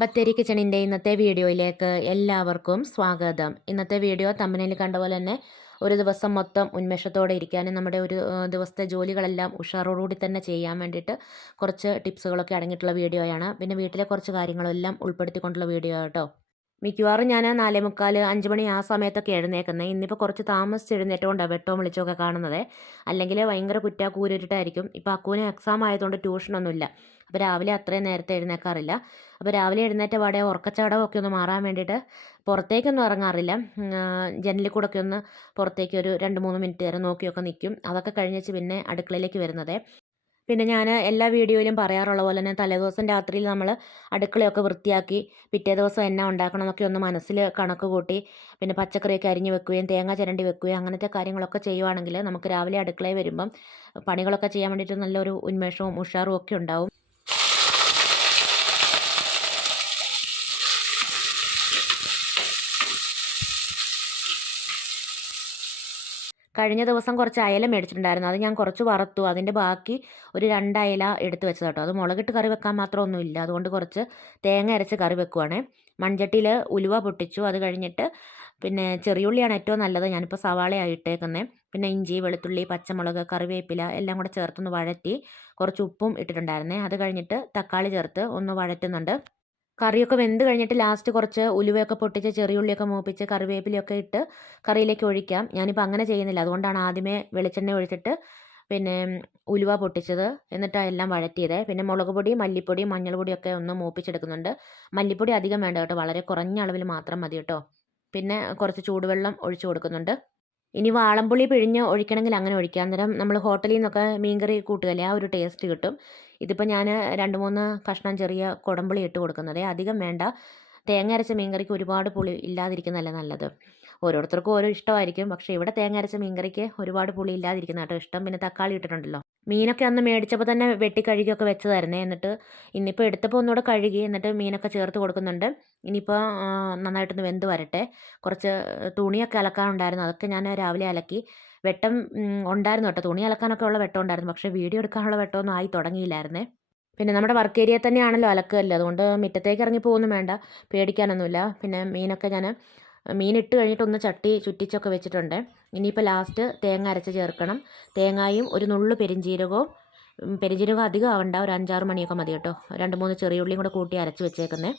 ബത്തേരി കിച്ചണിൻ്റെ ഇന്നത്തെ വീഡിയോയിലേക്ക് എല്ലാവർക്കും സ്വാഗതം. ഇന്നത്തെ വീഡിയോ തമ്പനയിൽ കണ്ട പോലെ തന്നെ ഒരു ദിവസം മൊത്തം ഉന്മേഷത്തോടെ ഇരിക്കാനും നമ്മുടെ ഒരു ദിവസത്തെ ജോലികളെല്ലാം ഉഷാറോടുകൂടി തന്നെ ചെയ്യാൻ വേണ്ടിയിട്ട് കുറച്ച് ടിപ്സുകളൊക്കെ അടങ്ങിയിട്ടുള്ള വീഡിയോയാണ്. പിന്നെ വീട്ടിലെ കുറച്ച് കാര്യങ്ങളെല്ലാം ഉൾപ്പെടുത്തിക്കൊണ്ടുള്ള വീഡിയോ കേട്ടോ. മിക്കവാറും ഞാൻ 4:45 5 മണി ആ സമയത്തൊക്കെ എഴുന്നേക്കുന്നത്. ഇന്നിപ്പോൾ കുറച്ച് താമസിച്ച് എഴുന്നേറ്റുകൊണ്ടാണ് വെട്ടവും വെളിച്ചമൊക്കെ കാണുന്നത്. അല്ലെങ്കിൽ ഭയങ്കര കൂരിരുട്ടായിരിക്കും. ഇപ്പോൾ അക്കുവിന് എക്സാം ആയതുകൊണ്ട് ട്യൂഷനൊന്നുമില്ല. അപ്പോൾ രാവിലെ അത്രയും നേരത്തെ എഴുന്നേൽക്കാറില്ല. അപ്പോൾ രാവിലെ എഴുന്നേറ്റ പാടെ ഉറക്കച്ചടവൊക്കെ ഒന്ന് മാറാൻ വേണ്ടിയിട്ട് പുറത്തേക്കൊന്നും ഇറങ്ങാറില്ല. ജനലിൽ കൂടെ ഒക്കെ ഒന്ന് പുറത്തേക്ക് ഒരു 2-3 മിനിറ്റ് നേരം നോക്കിയൊക്കെ നിൽക്കും. അതൊക്കെ കഴിഞ്ഞേച്ച് പിന്നെ അടുക്കളയിലേക്ക് വരുന്നത്. പിന്നെ ഞാൻ എല്ലാ വീഡിയോയിലും പറയാറുള്ള പോലെ തന്നെ തലേദിവസം രാത്രിയിൽ നമ്മൾ അടുക്കളയൊക്കെ വൃത്തിയാക്കി പിറ്റേ ദിവസം എന്നാ ഉണ്ടാക്കണം എന്നൊക്കെ ഒന്ന് മനസ്സിൽ കണക്ക് കൂട്ടി പിന്നെ പച്ചക്കറിയൊക്കെ അരിഞ്ഞ് വെക്കുകയും തേങ്ങ ചിരണ്ടി വെക്കുകയും അങ്ങനത്തെ കാര്യങ്ങളൊക്കെ ചെയ്യുവാണെങ്കിൽ നമുക്ക് രാവിലെ അടുക്കളയിൽ വരുമ്പം പണികളൊക്കെ ചെയ്യാൻ വേണ്ടിയിട്ട് നല്ലൊരു ഉന്മേഷവും ഉഷാറും ഒക്കെ ഉണ്ടാവും. കഴിഞ്ഞ ദിവസം കുറച്ച് അയല മേടിച്ചിട്ടുണ്ടായിരുന്നു. അത് ഞാൻ കുറച്ച് വറുത്തു. അതിൻ്റെ ബാക്കി ഒരു 2 അയല എടുത്ത് വെച്ചത് കേട്ടോ. അത് മുളകിട്ട് കറി വെക്കാൻ മാത്രമൊന്നുമില്ല. അതുകൊണ്ട് കുറച്ച് തേങ്ങ അരച്ച് കറി വെക്കുവാണേ. മൺചട്ടിയിൽ ഉലുവ പൊട്ടിച്ചു. അത് കഴിഞ്ഞിട്ട് പിന്നെ ചെറിയുള്ളിയാണ് ഏറ്റവും നല്ലത്. ഞാനിപ്പോൾ സവാളയാണ് ഇട്ടേക്കുന്നത്. പിന്നെ ഇഞ്ചി, വെളുത്തുള്ളി, പച്ചമുളക്, കറിവേപ്പില എല്ലാം കൂടെ ചേർത്തൊന്ന് വഴറ്റി കുറച്ച് ഉപ്പും ഇട്ടിട്ടുണ്ടായിരുന്നേ. അത് കഴിഞ്ഞിട്ട് തക്കാളി ചേർത്ത് ഒന്ന് വഴറ്റുന്നുണ്ട്. കറിയൊക്കെ വെന്ത് കഴിഞ്ഞിട്ട് ലാസ്റ്റ് കുറച്ച് ഉലുവയൊക്കെ പൊട്ടിച്ച് ചെറിയുള്ളിയൊക്കെ മൂപ്പിച്ച് കറിവേപ്പിലയൊക്കെ ഇട്ട് കറിയിലേക്ക് ഒഴിക്കാം. ഞാനിപ്പോൾ അങ്ങനെ ചെയ്യുന്നില്ല. അതുകൊണ്ടാണ് ആദ്യമേ വെളിച്ചെണ്ണ ഒഴിച്ചിട്ട് പിന്നെ ഉലുവ പൊട്ടിച്ചത്. എന്നിട്ടാണ് എല്ലാം വഴറ്റിയത്. പിന്നെ മുളക് പൊടി, മല്ലിപ്പൊടി, മഞ്ഞൾപ്പൊടിയൊക്കെ ഒന്ന് മൂപ്പിച്ചെടുക്കുന്നുണ്ട്. മല്ലിപ്പൊടി അധികം വേണ്ട കേട്ടോ. വളരെ കുറഞ്ഞ അളവിൽ മാത്രം മതി കേട്ടോ. പിന്നെ കുറച്ച് ചൂടുവെള്ളം ഒഴിച്ചു കൊടുക്കുന്നുണ്ട്. ഇനി വാളംപുളി പിഴിഞ്ഞ് ഒഴിക്കണമെങ്കിൽ അങ്ങനെ ഒഴിക്കാം. അന്നേരം നമ്മൾ ഹോട്ടലിൽ നിന്നൊക്കെ മീൻകറി കൂട്ടുകയല്ലേ, ആ ഒരു ടേസ്റ്റ് കിട്ടും. ഇതിപ്പോൾ ഞാൻ 2-3 കഷ്ണം ചെറിയ കുടംപുളി ഇട്ട് കൊടുക്കുന്നത്. അധികം വേണ്ട. തേങ്ങ അരച്ച മീൻകറിക്ക് ഒരുപാട് പുളി ഇല്ലാതിരിക്കുന്നതല്ല നല്ലത്. ഓരോരുത്തർക്കും ഓരോ ഇഷ്ടമായിരിക്കും. പക്ഷേ ഇവിടെ തേങ്ങ അരച്ച മീൻകറിക്ക് ഒരുപാട് പുളി ഇല്ലാതിരിക്കുന്ന കേട്ടോ ഇഷ്ടം. പിന്നെ തക്കാളി ഇട്ടിട്ടുണ്ടല്ലോ. മീനൊക്കെ അന്ന് മേടിച്ചപ്പോൾ തന്നെ വെട്ടി കഴുകിയൊക്കെ വെച്ചതായിരുന്നേ. എന്നിട്ട് ഇന്നിപ്പോൾ എടുത്തപ്പോൾ ഒന്നുകൂടെ കഴുകി എന്നിട്ട് മീനൊക്കെ ചേർത്ത് കൊടുക്കുന്നുണ്ട്. ഇനിയിപ്പോൾ നന്നായിട്ടൊന്ന് വെന്ത് വരട്ടെ. കുറച്ച് തുണിയൊക്കെ അലക്കാനുണ്ടായിരുന്നു. അതൊക്കെ ഞാൻ രാവിലെ അലക്കി. വെട്ടം ഉണ്ടായിരുന്നു കേട്ടോ. തുണി അലക്കാനൊക്കെ ഉള്ള വെട്ടം ഉണ്ടായിരുന്നു. പക്ഷേ വീഡിയോ എടുക്കാനുള്ള വെട്ടമൊന്നും ആയി തുടങ്ങിയില്ലായിരുന്നേ. പിന്നെ നമ്മുടെ വർക്ക് ഏരിയയിൽ തന്നെയാണല്ലോ അലക്കുകല്ല്. അതുകൊണ്ട് മുറ്റത്തേക്ക് ഇറങ്ങി പോകുന്നു വേണ്ട, പേടിക്കാനൊന്നുമില്ല. പിന്നെ മീനൊക്കെ ഞാൻ മീനിട്ട് കഴിഞ്ഞിട്ടൊന്ന് ചട്ടി ചുറ്റിച്ചൊക്കെ വെച്ചിട്ടുണ്ട്. ഇനിയിപ്പോൾ ലാസ്റ്റ് തേങ്ങ അരച്ച് ചേർക്കണം. തേങ്ങായും ഒരു നുള്ളു പെരിഞ്ജീരകവും, പെരിഞ്ജീരകം അധികം ആവണ്ട, ഒരു 5-6 മണിയൊക്കെ മതി കേട്ടോ. 2-3 ചെറിയുള്ളിയും കൂടെ കൂട്ടി അരച്ച് വെച്ചേക്കുന്നത്.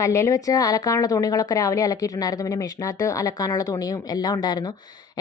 കല്ലിൽ വെച്ച് അലക്കാനുള്ള തുണികളൊക്കെ രാവിലെ അലക്കിയിട്ടുണ്ടായിരുന്നു. പിന്നെ മെഷീനകത്ത് അലക്കാനുള്ള തുണിയും എല്ലാം ഉണ്ടായിരുന്നു.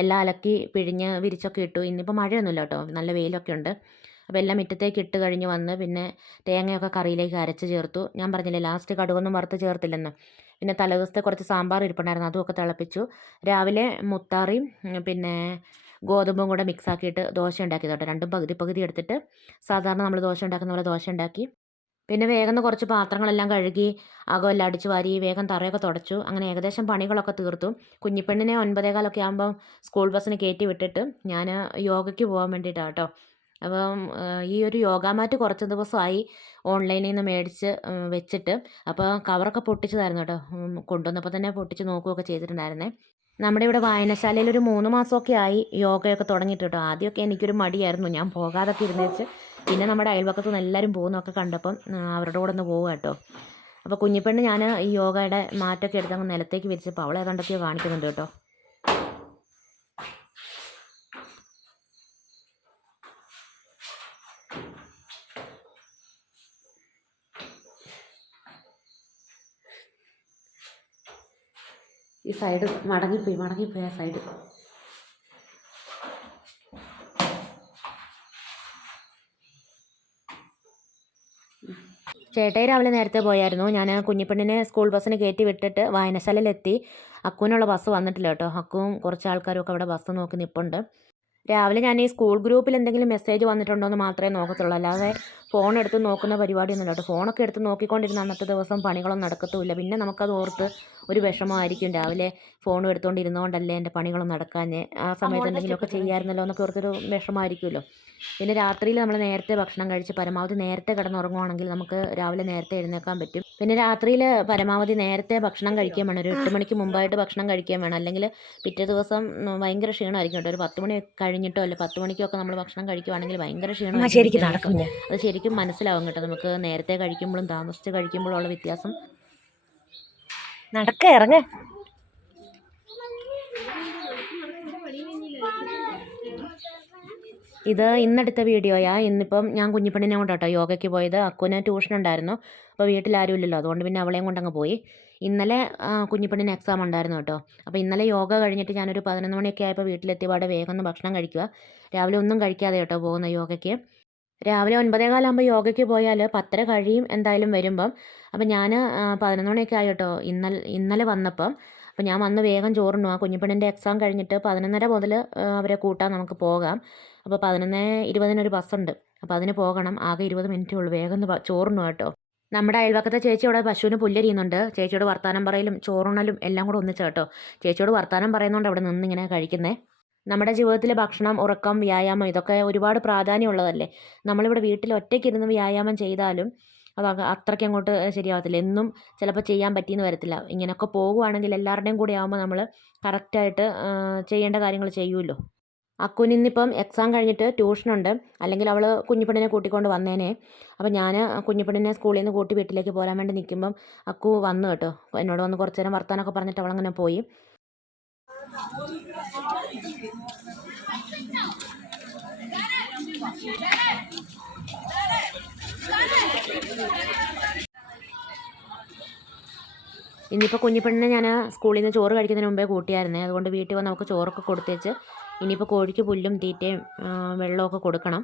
എല്ലാം അലക്കി പിഴിഞ്ഞ് വിരിച്ചൊക്കെ ഇട്ടു. ഇന്നിപ്പോൾ മഴയൊന്നുമില്ല കേട്ടോ, നല്ല വെയിലൊക്കെ ഉണ്ട്. അപ്പോൾ എല്ലാം മുറ്റത്തേക്ക് ഇട്ട് കഴിഞ്ഞ് വന്ന് പിന്നെ തേങ്ങയൊക്കെ കറിയിലേക്ക് അരച്ച് ചേർത്തു. ഞാൻ പറഞ്ഞില്ലേ ലാസ്റ്റ് കടുകൊന്നും വറുത്ത് ചേർത്തില്ലെന്ന്. പിന്നെ തലേദിവസത്തെ കുറച്ച് സാമ്പാർ ഇരിപ്പുണ്ടായിരുന്നു, അതുമൊക്കെ തിളപ്പിച്ചു. രാവിലെ മുത്താറിയും പിന്നെ ഗോതമ്പും കൂടെ മിക്സാക്കിയിട്ട് ദോശ ഉണ്ടാക്കി കേട്ടോ. രണ്ടും പകുതി പകുതി എടുത്തിട്ട് സാധാരണ നമ്മൾ ദോശ ഉണ്ടാക്കുന്ന പോലെ ദോശ ഉണ്ടാക്കി. പിന്നെ വേഗം കുറച്ച് പാത്രങ്ങളെല്ലാം കഴുകി അകമെല്ലാം അടിച്ചു വാരി വേഗം തറയൊക്കെ തുടച്ചു. അങ്ങനെ ഏകദേശം പണികളൊക്കെ തീർത്തു. കുഞ്ഞിപ്പെണ്ണിനെ 9:15 ആകുമ്പം സ്കൂൾ ബസ്സിന് കയറ്റി വിട്ടിട്ട് ഞാൻ യോഗയ്ക്ക് പോകാൻ വേണ്ടിയിട്ടാണ് കേട്ടോ. അപ്പം ഈ ഒരു യോഗ മാറ്റ് കുറച്ച് ദിവസമായി ഓൺലൈനിൽ നിന്ന് മേടിച്ച് വെച്ചിട്ട്. അപ്പോൾ കവറൊക്കെ പൊട്ടിച്ചതായിരുന്നു കേട്ടോ. കൊണ്ടുവന്നപ്പോൾ തന്നെ പൊട്ടിച്ച് നോക്കുകയൊക്കെ ചെയ്തിട്ടുണ്ടായിരുന്നേ. നമ്മുടെ ഇവിടെ വായനശാലയിൽ ഒരു 3 മാസമൊക്കെ ആയി യോഗയൊക്കെ തുടങ്ങിയിട്ട് കേട്ടോ. ആദ്യമൊക്കെ എനിക്കൊരു മടിയായിരുന്നു, ഞാൻ പോകാതൊക്കെ ഇരുന്നേച്ച്. പിന്നെ നമ്മുടെ അയൽവക്കത്തു നിന്ന് എല്ലാവരും പോകുന്നതൊക്കെ കണ്ടപ്പം അവരുടെ കൂടെ ഒന്ന് പോകുക കേട്ടോ. അപ്പോൾ കുഞ്ഞിപ്പെണ്ണ് ഞാൻ ഈ യോഗയുടെ മാറ്റൊക്കെ എടുത്ത് അങ്ങ് നിലത്തേക്ക് വിരിച്ചപ്പോൾ അവളെ ഏതാണ്ടൊക്കെയോ കാണിക്കുന്നുണ്ട് കേട്ടോ. ഈ സൈഡ് മടങ്ങിപ്പോയി ആ സൈഡ്. ചേട്ടായി രാവിലെ നേരത്തെ പോയായിരുന്നു. ഞാൻ കുഞ്ഞിപ്പെണ്ണിനെ സ്കൂൾ ബസ്സിന് കയറ്റി വിട്ടിട്ട് വായനശാലയിലെത്തി. അക്കുവിനുള്ള ബസ് വന്നിട്ടില്ല കേട്ടോ. അക്കുവും കുറച്ച് ആൾക്കാരും ഒക്കെ അവിടെ ബസ് നോക്കി നിൽപ്പുണ്ട്. രാവിലെ ഞാൻ ഈ സ്കൂൾ ഗ്രൂപ്പിൽ എന്തെങ്കിലും മെസ്സേജ് വന്നിട്ടുണ്ടോ എന്ന് മാത്രമേ നോക്കത്തുള്ളൂ. അല്ലാതെ ഫോൺ എടുത്ത് നോക്കുന്ന പരിപാടിയൊന്നുമില്ല കേട്ടോ. ഫോണൊക്കെ എടുത്ത് നോക്കിക്കൊണ്ടിരുന്ന അന്നത്തെ ദിവസം പണികളൊന്നും നടക്കത്തുമില്ല. പിന്നെ നമുക്കത് ഓർത്ത് ഒരു വിഷമമായിരിക്കും. രാവിലെ ഫോണും എടുത്തുകൊണ്ടിരുന്നുകൊണ്ടല്ലേ എൻ്റെ പണികളൊന്നും നടക്കാഞ്ഞേ, ആ സമയത്ത് എന്തെങ്കിലുമൊക്കെ ചെയ്യാമായിരുന്നല്ലോ എന്നൊക്കെ ഓർത്തൊരു വിഷമമായിരിക്കുമല്ലോ. പിന്നെ രാത്രിയിൽ നമ്മൾ നേരത്തെ ഭക്ഷണം കഴിച്ച് പരമാവധി നേരത്തെ കിടന്നുറങ്ങുവാണെങ്കിൽ നമുക്ക് രാവിലെ നേരത്തെ എഴുന്നേൽക്കാൻ പറ്റും. പിന്നെ രാത്രിയിൽ പരമാവധി നേരത്തെ ഭക്ഷണം കഴിക്കുകയും വേണം. ഒരു 8 മണിക്ക് മുമ്പായിട്ട് ഭക്ഷണം കഴിക്കുകയും വേണം. അല്ലെങ്കിൽ പിറ്റേ ദിവസം ഭയങ്കര ക്ഷീണമായിരിക്കും കേട്ടോ. ഒരു 10 മണി കഴിഞ്ഞിട്ടോ അല്ലെ 10 മണിക്കൊക്കെ നമ്മൾ ഭക്ഷണം കഴിക്കുവാണെങ്കിൽ ഭയങ്കര ക്ഷീണമായിരിക്കും. അത് ശരിക്കും മനസ്സിലാവും കേട്ടോ. നമുക്ക് നേരത്തെ കഴിക്കുമ്പോഴും താമസിച്ച് കഴിക്കുമ്പോഴും ഉള്ള വ്യത്യാസം. ഇറങ്ങ ഇത് ഇന്നെടുത്ത വീഡിയോയാ. ഇന്നിപ്പം ഞാൻ കുഞ്ഞിപ്പെണ്ണിനെ കൊണ്ടാട്ടോ യോഗയ്ക്ക് പോയത്. അക്കുവിന് ട്യൂഷൻ ഉണ്ടായിരുന്നു. അപ്പോൾ വീട്ടിലാരും ഇല്ലല്ലോ, അതുകൊണ്ട് പിന്നെ അവളെയും കൊണ്ടങ്ങ് പോയി. ഇന്നലെ കുഞ്ഞിപ്പെണ്ണിന് എക്സാം ഉണ്ടായിരുന്നു കേട്ടോ. അപ്പോൾ ഇന്നലെ യോഗ കഴിഞ്ഞിട്ട് ഞാനൊരു 11 മണിയൊക്കെ ആയപ്പോൾ വീട്ടിലെത്തിയപാടെ വേഗം ഒന്ന് ഭക്ഷണം കഴിക്കുക. രാവിലെ ഒന്നും കഴിക്കാതെ കേട്ടോ പോകുന്ന യോഗയ്ക്ക്. രാവിലെ 9:15 ആകുമ്പോൾ യോഗയ്ക്ക് പോയാൽ 10:30 കഴിയും എന്തായാലും വരുമ്പം. അപ്പം ഞാൻ 11 മണിയൊക്കെ ആയി കേട്ടോ ഇന്നലെ വന്നപ്പം. അപ്പം ഞാൻ വന്ന് വേഗം ചോറുണ്ണു. ആ കുഞ്ഞിപ്പെണ്ണിൻ്റെ എക്സാം കഴിഞ്ഞിട്ട് 11:30 മുതൽ അവരെ കൂട്ടാൻ നമുക്ക് പോകാം. അപ്പോൾ 11:20 ബസ്സുണ്ട്. അപ്പോൾ അതിന് പോകണം. ആകെ 20 മിനിറ്റേ ഉള്ളൂ. വേഗം ഒന്ന് ചോറുണ്ണു കേട്ടോ. നമ്മുടെ അയൽവക്കത്തെ ചേച്ചി അവിടെ പശുവിന് പുല്ലരിയുന്നുണ്ട്. ചേച്ചിയോട് വർത്താനം പറയലും ചോറുണ്ണലും എല്ലാം കൂടെ ഒന്നിച്ച് കേട്ടോ. ചേച്ചിയോട് വർത്താനം പറയുന്നതുകൊണ്ട് അവിടെ നിന്നിങ്ങനെ കഴിക്കുന്നത്. നമ്മുടെ ജീവിതത്തിലെ ഭക്ഷണം, ഉറക്കം, വ്യായാമം ഇതൊക്കെ ഒരുപാട് പ്രാധാന്യമുള്ളതല്ലേ. നമ്മളിവിടെ വീട്ടിൽ ഒറ്റയ്ക്കിരുന്ന് വ്യായാമം ചെയ്താലും അത് അത്രയ്ക്ക് അങ്ങോട്ട് ശരിയാവത്തില്ല. എന്നും ചിലപ്പോൾ ചെയ്യാൻ പറ്റിയെന്ന് വരത്തില്ല. ഇങ്ങനെയൊക്കെ പോകുവാണെങ്കിൽ എല്ലാവരുടെയും കൂടെ ആകുമ്പോൾ നമ്മൾ കറക്റ്റായിട്ട് ചെയ്യേണ്ട കാര്യങ്ങൾ ചെയ്യുമല്ലോ. അക്കുവിന് ഇന്നിപ്പം എക്സാം കഴിഞ്ഞിട്ട് ട്യൂഷനുണ്ട്. അല്ലെങ്കിൽ അവൾ കുഞ്ഞിപ്പെണ്ണിനെ കൂട്ടിക്കൊണ്ട് വന്നേനെ. അപ്പം ഞാൻ കുഞ്ഞിപ്പെണ്ണിനെ സ്കൂളിൽ നിന്ന് കൂട്ടി വീട്ടിലേക്ക് പോരാൻ വേണ്ടി നിൽക്കുമ്പം അക്കു വന്നു കേട്ടോ. എന്നോട് വന്ന് കുറച്ച് നേരം വർത്താനമൊക്കെ പറഞ്ഞിട്ട് അവളങ്ങനെ പോയി. ഇനിയിപ്പോൾ കുഞ്ഞിപ്പെണ്ണിനെ ഞാൻ സ്കൂളിൽ നിന്ന് ചോറ് കഴിക്കുന്നതിന് മുമ്പേ കൂട്ടിയായിരുന്നേ. അതുകൊണ്ട് വീട്ടിൽ വന്ന് നമുക്ക് ചോറൊക്കെ കൊടുത്തേച്ച് ഇനിയിപ്പോൾ കോഴിക്ക് പുല്ലും തീറ്റയും വെള്ളമൊക്കെ കൊടുക്കണം.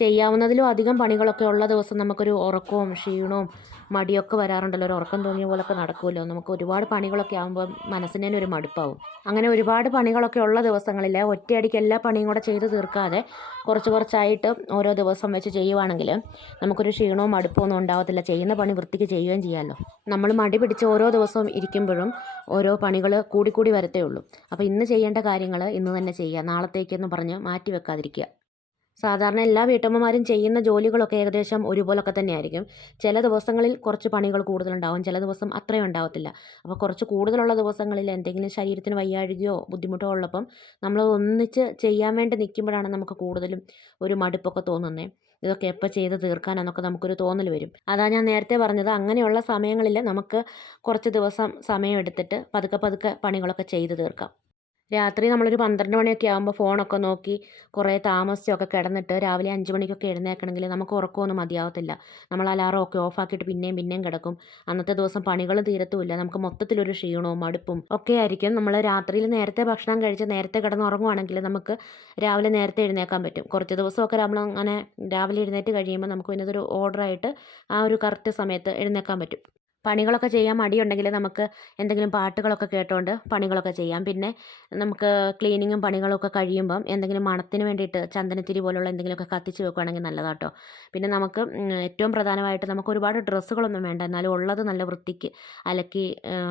ചെയ്യാവുന്നതിലും അധികം പണികളൊക്കെ ഉള്ള ദിവസം നമുക്കൊരു ഉറക്കവും ക്ഷീണവും മടിയൊക്കെ വരാറുണ്ടല്ലോ. ഒരു ഉറക്കം തോന്നിയ പോലൊക്കെ നടക്കുമല്ലോ. നമുക്ക് ഒരുപാട് പണികളൊക്കെ ആകുമ്പോൾ മനസ്സിന് തന്നെ ഒരു മടുപ്പാവും. അങ്ങനെ ഒരുപാട് പണികളൊക്കെ ഉള്ള ദിവസങ്ങളിൽ ഒറ്റയടിക്ക് എല്ലാ പണിയും കൂടെ ചെയ്ത് തീർക്കാതെ കുറച്ചായിട്ട് ഓരോ ദിവസം വെച്ച് ചെയ്യുവാണെങ്കിൽ നമുക്കൊരു ക്ഷീണവും മടുപ്പൊന്നും ഉണ്ടാകത്തില്ല. ചെയ്യുന്ന പണി വൃത്തിക്ക് ചെയ്യുകയും ചെയ്യാമല്ലോ. നമ്മൾ മടി പിടിച്ച് ഓരോ ദിവസവും ഇരിക്കുമ്പോഴും ഓരോ പണികൾ കൂടിക്കൂടി വരത്തേ ഉള്ളൂ. അപ്പോൾ ഇന്ന് ചെയ്യേണ്ട കാര്യങ്ങൾ ഇന്ന് തന്നെ ചെയ്യുക. നാളത്തേക്കെന്ന് പറഞ്ഞ് മാറ്റി വെക്കാതിരിക്കുക. സാധാരണ എല്ലാ വീട്ടമ്മമാരും ചെയ്യുന്ന ജോലികളൊക്കെ ഏകദേശം ഒരുപോലൊക്കെ തന്നെയായിരിക്കും. ചില ദിവസങ്ങളിൽ കുറച്ച് പണികൾ കൂടുതലുണ്ടാവും, ചില ദിവസം അത്രയും ഉണ്ടാവത്തില്ല. അപ്പോൾ കുറച്ച് കൂടുതലുള്ള ദിവസങ്ങളിൽ എന്തെങ്കിലും ശരീരത്തിന് വയ്യാഴികയോ ബുദ്ധിമുട്ടോ ഉള്ളപ്പം നമ്മൾ ഒന്നിച്ച് ചെയ്യാൻ വേണ്ടി നിൽക്കുമ്പോഴാണ് നമുക്ക് കൂടുതലും ഒരു മടുപ്പൊക്കെ തോന്നുന്നത്. ഇതൊക്കെ എപ്പോൾ ചെയ്ത് തീർക്കാനെന്നൊക്കെ നമുക്കൊരു തോന്നൽ വരും. അതാ ഞാൻ നേരത്തെ പറഞ്ഞത്. അങ്ങനെയുള്ള സമയങ്ങളിൽ നമുക്ക് കുറച്ച് ദിവസം സമയമെടുത്തിട്ട് പതുക്കെ പണികളൊക്കെ ചെയ്ത് തീർക്കാം. രാത്രി നമ്മളൊരു 12 മണിയൊക്കെ ആകുമ്പോൾ ഫോണൊക്കെ നോക്കി കുറേ താമസിച്ചൊക്കെ കിടന്നിട്ട് രാവിലെ 5 മണിക്കൊക്കെ എഴുന്നേൽക്കണമെങ്കിൽ നമുക്ക് ഉറക്കമൊന്നും മതിയാവത്തില്ല. നമ്മൾ അലാറമൊക്കെ ഓഫാക്കിയിട്ട് പിന്നെയും കിടക്കും. അന്നത്തെ ദിവസം പണികൾ തീരത്തുമില്ല. നമുക്ക് മൊത്തത്തിലൊരു ക്ഷീണവും മടുപ്പും ഒക്കെ ആയിരിക്കും. നമ്മൾ രാത്രിയിൽ നേരത്തെ ഭക്ഷണം കഴിച്ച് നേരത്തെ കിടന്നുറങ്ങുവാണെങ്കിൽ നമുക്ക് രാവിലെ നേരത്തെ എഴുന്നേൽക്കാൻ പറ്റും. കുറച്ച് ദിവസമൊക്കെ നമ്മൾ അങ്ങനെ രാവിലെ എഴുന്നേറ്റ് കഴിയുമ്പോൾ നമുക്ക് പിന്നെ അതൊരു ഓർഡറായിട്ട് ആ ഒരു കറക്റ്റ് സമയത്ത് എഴുന്നേൽക്കാൻ പറ്റും. പണികളൊക്കെ ചെയ്യാൻ മടിയുണ്ടെങ്കിൽ നമുക്ക് എന്തെങ്കിലും പാട്ടുകളൊക്കെ കേട്ടുകൊണ്ട് പണികളൊക്കെ ചെയ്യാം. പിന്നെ നമുക്ക് ക്ലീനിങ്ങും പണികളൊക്കെ കഴിയുമ്പം എന്തെങ്കിലും മണത്തിന് വേണ്ടിയിട്ട് ചന്ദനത്തിരി പോലുള്ള എന്തെങ്കിലുമൊക്കെ കത്തിച്ച് വെക്കുകയാണെങ്കിൽ നല്ലതാണ് കേട്ടോ. പിന്നെ നമുക്ക് ഏറ്റവും പ്രധാനമായിട്ട് നമുക്ക് ഒരുപാട് ഡ്രസ്സുകളൊന്നും വേണ്ട. എന്നാലും ഉള്ളത് നല്ല വൃത്തിക്ക് അലക്കി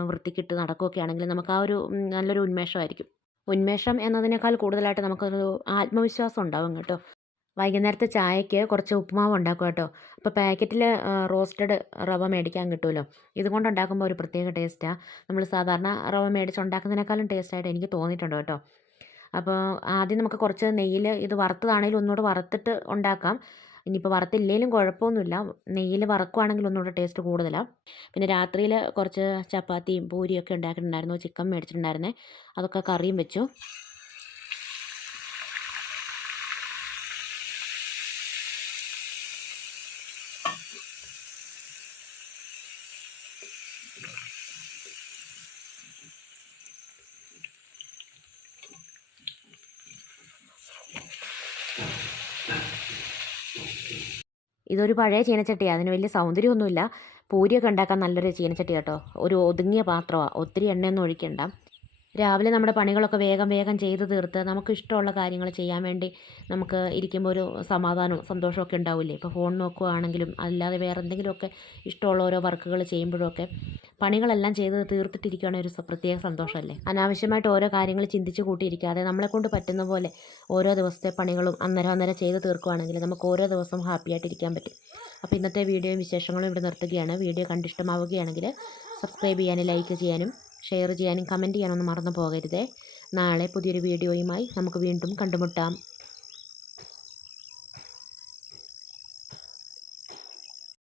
വൃത്തിക്കിട്ട് നടക്കുകയൊക്കെ ആണെങ്കിൽ നമുക്ക് ആ ഒരു നല്ലൊരു ഉന്മേഷമായിരിക്കും. ഉന്മേഷം എന്നതിനേക്കാൾ കൂടുതലായിട്ട് നമുക്കൊരു ആത്മവിശ്വാസം ഉണ്ടാവും കേട്ടോ. വൈകുന്നേരത്തെ ചായക്ക് കുറച്ച് ഉപ്പുമാവ് ഉണ്ടാക്കും കേട്ടോ. അപ്പോൾ പാക്കറ്റിൽ റോസ്റ്റഡ് റവ മേടിക്കാൻ കിട്ടുമല്ലോ. ഇതുകൊണ്ട് ഉണ്ടാക്കുമ്പോൾ ഒരു പ്രത്യേക ടേസ്റ്റാണ്. നമ്മൾ സാധാരണ റവ മേടിച്ചുണ്ടാക്കുന്നതിനേക്കാളും ടേസ്റ്റായിട്ട് എനിക്ക് തോന്നിയിട്ടുണ്ട് കേട്ടോ. അപ്പോൾ ആദ്യം നമുക്ക് കുറച്ച് നെയ്യിൽ ഇത് വറുത്തതാണെങ്കിലും ഒന്നുകൂടെ വറുത്തിട്ട് ഉണ്ടാക്കാം. ഇനിയിപ്പോൾ വറുത്തില്ലെങ്കിലും കുഴപ്പമൊന്നുമില്ല. നെയ്യിൽ വറുക്കുവാണെങ്കിൽ ഒന്നുകൂടെ ടേസ്റ്റ് കൂടുതലാണ്. പിന്നെ രാത്രിയിൽ കുറച്ച് ചപ്പാത്തിയും പൂരിയൊക്കെ ഉണ്ടാക്കിയിട്ടുണ്ടായിരുന്നു. ചിക്കൻ മേടിച്ചിട്ടുണ്ടായിരുന്നേ. അതൊക്കെ കറിയും വെച്ചു. ഇതൊരു പഴയ ചീനച്ചട്ടിയാണ്. അതിന് വലിയ സൗന്ദര്യമൊന്നുമില്ല. പൂരിയൊക്കെ ഉണ്ടാക്കാൻ നല്ലൊരു ചീനച്ചട്ടി കേട്ടോ. ഒരു ഒതുങ്ങിയ പാത്രമാണ്. ഒത്തിരി എണ്ണയൊന്നും ഒഴിക്കണ്ട. രാവിലെ നമ്മുടെ പണികളൊക്കെ വേഗം വേഗം ചെയ്ത് തീർത്ത് നമുക്ക് ഇഷ്ടമുള്ള കാര്യങ്ങൾ ചെയ്യാൻ വേണ്ടി നമുക്ക് ഇരിക്കുമ്പോൾ ഒരു സമാധാനവും സന്തോഷമൊക്കെ ഉണ്ടാവില്ലേ. ഇപ്പോൾ ഫോൺ നോക്കുകയാണെങ്കിലും അല്ലാതെ വേറെ എന്തെങ്കിലുമൊക്കെ ഇഷ്ടമുള്ള ഓരോ വർക്കുകൾ ചെയ്യുമ്പോഴൊക്കെ പണികളെല്ലാം ചെയ്ത് തീർത്തിട്ടിരിക്കുകയാണെങ്കിൽ ഒരു പ്രത്യേക സന്തോഷമല്ലേ. അനാവശ്യമായിട്ട് ഓരോ കാര്യങ്ങൾ ചിന്തിച്ച് കൂട്ടിയിരിക്കാതെ നമ്മളെക്കൊണ്ട് പറ്റുന്ന പോലെ ഓരോ ദിവസത്തെ പണികളും അന്നേരം അന്നേരം ചെയ്ത് തീർക്കുകയാണെങ്കിൽ നമുക്ക് ഓരോ ദിവസവും ഹാപ്പി ആയിട്ടിരിക്കാൻ പറ്റും. അപ്പോൾ ഇന്നത്തെ വീഡിയോയും വിശേഷങ്ങളും ഇവിടെ നിർത്തുകയാണ്. വീഡിയോ കണ്ടിഷ്ടമാവുകയാണെങ്കിൽ സബ്സ്ക്രൈബ് ചെയ്യാനും ലൈക്ക് ചെയ്യാനും ഷെയർ ചെയ്യാനും കമൻറ്റ് ചെയ്യാനൊന്നും മറന്നു പോകരുതേ. നാളെ പുതിയൊരു വീഡിയോയുമായി നമുക്ക് വീണ്ടും കണ്ടുമുട്ടാം.